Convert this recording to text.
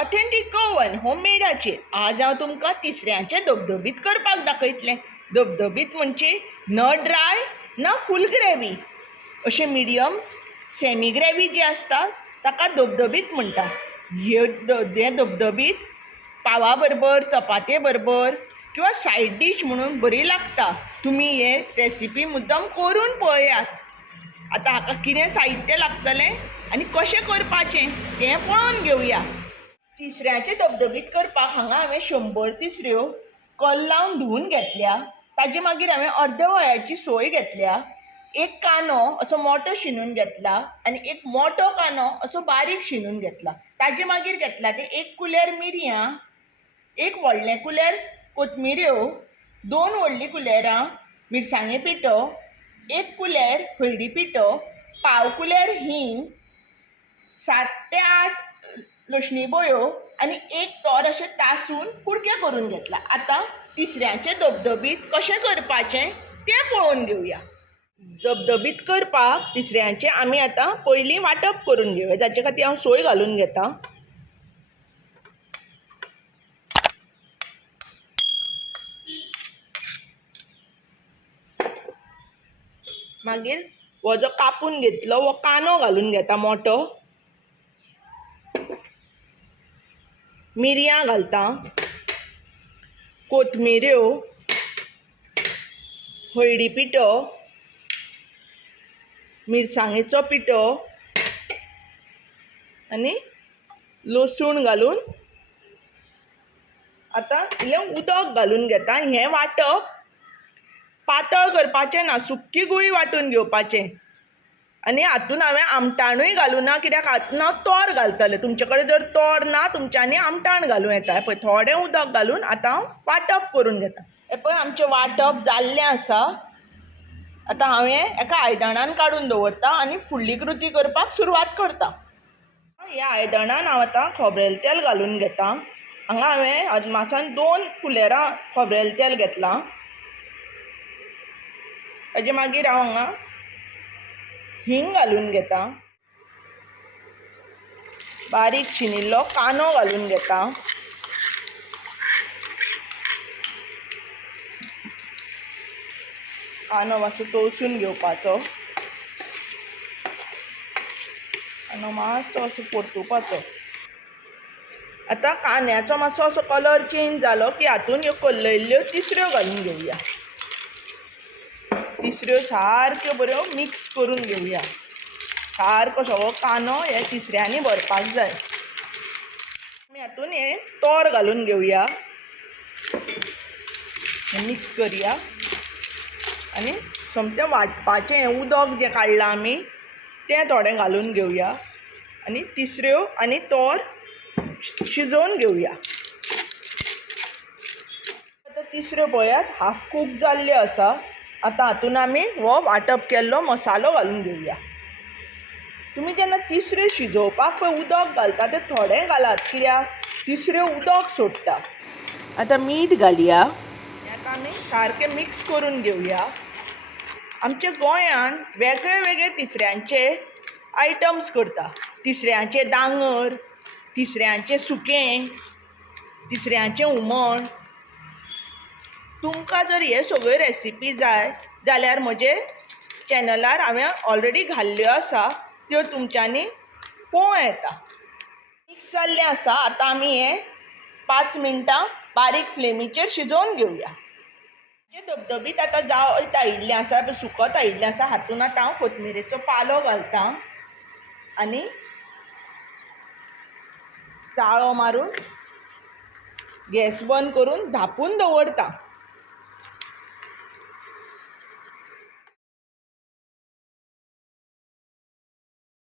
ऑथेंटीक गोवन होममेडाचेर आज हांव तुमकां तिसऱ्यांचें धबधबीत करपाक दाखयतलें. धबधबीत म्हणजे न ड्राय ना फूल ग्रेवी, अशें मिडियम सेमी ग्रेवी जी आसता ताका धबधबीत म्हणटा. हे धबधबीत पावा बरोबर, चपाते बरोबर किंवा सायड डीश म्हणून बरी लागता. तुमी हे रेसिपी मुद्दम करून पळयात. आतां हाका कितें साहित्य लागतलें आनी कशें करपाचें तें पळोवन घेवया. तिसऱ्याचे धबधबीत करपाक हांगा हांवें 100 तिसऱ्यो कल लावन धुवून घेतल्या. ताजे मागीर हांवें अर्द्या वळ्याची सोय घेतल्या. एक कांदो असो मोठो शिनून घेतला आनी एक मोठो कांदो असो बारीक शिनून घेतला. ताजे मागीर घेतला ते 1 कुलेर मिरयां, 1 व्हडलें कुलेर कोथमिऱ्यो, 2 व्हडलीं कुलेरां मिरसांगे पिठो, 1 कुलेर हळदी पिठो, पाव कुलेर हींग, 7 ते 8 लसणी बोयो आनी 1 तोर अशें तासून कुडके करून घेतला. आतां तिसऱ्यांचें धबधबीत कशें करपाचें तें पळोवन घेवया. धबधबीत करपाक तिसऱ्यांचें आमी आतां पयलीं वांटप करून घेवया. जाचे खातीर हांव सोय घालून घेतां. मागीर हो जो कापून घेतलो हो कांदो घालून घेता मोठो, मिरयां घालता, कोथमिऱ्यो, हळदी पिठो, मिरसांगेचो पिठो आनी लसूण घालून आतां इल्लें उदक घालून घेता. हें वांटप पातळ करपाचें ना, सुक्की गुळी वांटून घेवपाचें. आनी हातून हांवें आमटाणूय घालूं ना, कित्याक हातून हांव तोर घालतलें. तुमचे कडेन जर तोर ना तुमच्यांनी आमटाण घालूं येता. पळय थोडें उदक घालून आतां हांव वांटप करून घेता. हें पळय आमचें वांटप जाल्लें आसा. आतां हांवें एका आयदनान काडून दवरता आनी फुडली कृती करपाक सुरवात करता. ह्या आयदनान हांव आतां खोबरेल तेल घालून घेता. हांगा हांवें अदमासान 2 कुलेरां खोबरेल तेल घेतलां. ताजे मागीर हांव हांगा हींग घालून घेता. बारीक शिनिल्लो कांदो घालून घेता. कांदो मातसो तळसून घेवपाचो. कांदो मातसो असो परतुवपाचो. आतां कांद्याचो मातसो असो कलर चेंज जालो की हातून ह्यो कल्लयल्ल्यो तिसऱ्यो घालून घेवया. तिसऱ्यो सारक्यो बऱ्यो मिक्स करून घेवया. सारको सगळो कांदो हे तिसऱ्यांनी भरपाक जाय. आमी हातून हे तोर घालून घेवया. मिक्स करया आनी सोमतें वांटपाचें हें उदक जें काडलां आमी तें थोडें घालून घेवया आनी तिसऱ्यो आनी तोर शिजोवन घेवया. आतां तिसऱ्यो पळयात हाफ कूक जाल्ल्यो आसा. आतां हातून आमी हो वांटप केल्लो मसालो घालून घेवया. तुमी जेन्ना तिसऱ्यो शिजोवपाक पळय उदक घालता तें थोडें घालात, कित्याक तिसऱ्यो उदक सोडटा. आतां मीठ घालया. आतां आमी सारकें मिक्स करून घेवया. आमच्या गोंयांत वेगळे वेगळे तिसऱ्यांचे आयटम्स करता. तिसऱ्यांचें दांगर, तिसऱ्यांचें सुकें, तिसऱ्यांचें हुमण. तुमकां जर हे सगळ्यो रेसिपी जाय जाल्यार म्हजे चॅनलार हांवें ऑलरेडी घाल्ल्यो आसा, त्यो तुमच्यांनी पळोवं येता. मिक्स जाल्लें आसा. आतां आमी हें 5 मिनटां बारीक फ्लेमीचेर शिजोवन घेवया. जें धबधबीत आतां जायत आयिल्लें आसा, सुकत आयिल्लें आसा. हातून आतां हांव कोथमिरेचो पालो घालतां आनी चाळो मारून गॅस बंद करून धांपून दवरता.